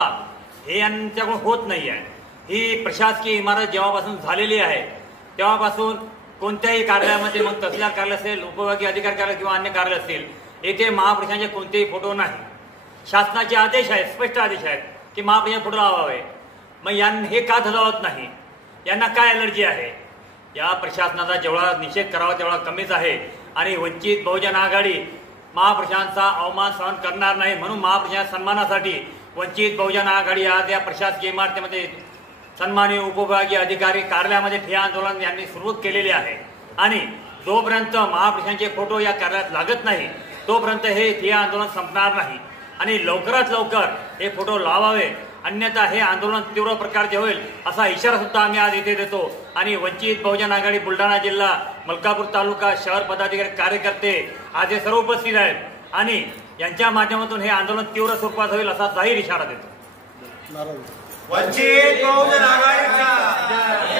हे यांच्याकडून होत नाही आहे। ही प्रशासकीय इमारत जेव्हापासून झालेली आहे तेव्हापासून कोणत्याही कार्यालयामध्ये, मग तहसीलदार कार्यालय असेल, उपविभागीय अधिकारी कार्यालय किंवा अन्य कार्यालय असेल, येथे महापुरुषांचे कोणतेही फोटो नाही। शासनाचे आदेश आहेत, स्पष्ट आदेश आहेत की महापुरुषांचे फोटो लावावे। मग हे का धजावत नाही? यांना काय एलर्जी आहे? या प्रशासनाचा जेवढा निषेध करावा तेवढा कमीच आहे। आणि वंचित बहुजन आघाडी महापुरुषांचा अवमान सहन करणार नाही, म्हणून महापुरुषांच्या सन्मानासाठी वंचित बहुजन आघाडी आज या प्रशासकीय इमारतीमध्ये सन्माननीय उपविभागीय अधिकारी कार्यालयामध्ये ठिय्या आंदोलन यांनी सुरू केलेले आहे। आणि जोपर्यंत महापुरुषांचे फोटो या कार्यालयात लागत नाही तोपर्यंत हे ठिय्या आंदोलन संपणार नाही। आणि लवकरात लवकर हे फोटो लावावे, अन्यथा हे आंदोलन तीव्र प्रकारचे होईल असा इशारा सुद्धा आम्ही आज इथे देतो। आणि वंचित बहुजन आघाडी बुलढाणा जिल्हा, मलकापूर तालुका, शहर पदाधिकारी, कार्यकर्ते आज हे सर्व उपस्थित आहेत आणि यांच्या माध्यमातून हे आंदोलन तीव्र स्वरूपात होईल असा जाहीर इशारा देतो। वंचित बहुजन आघाडीचा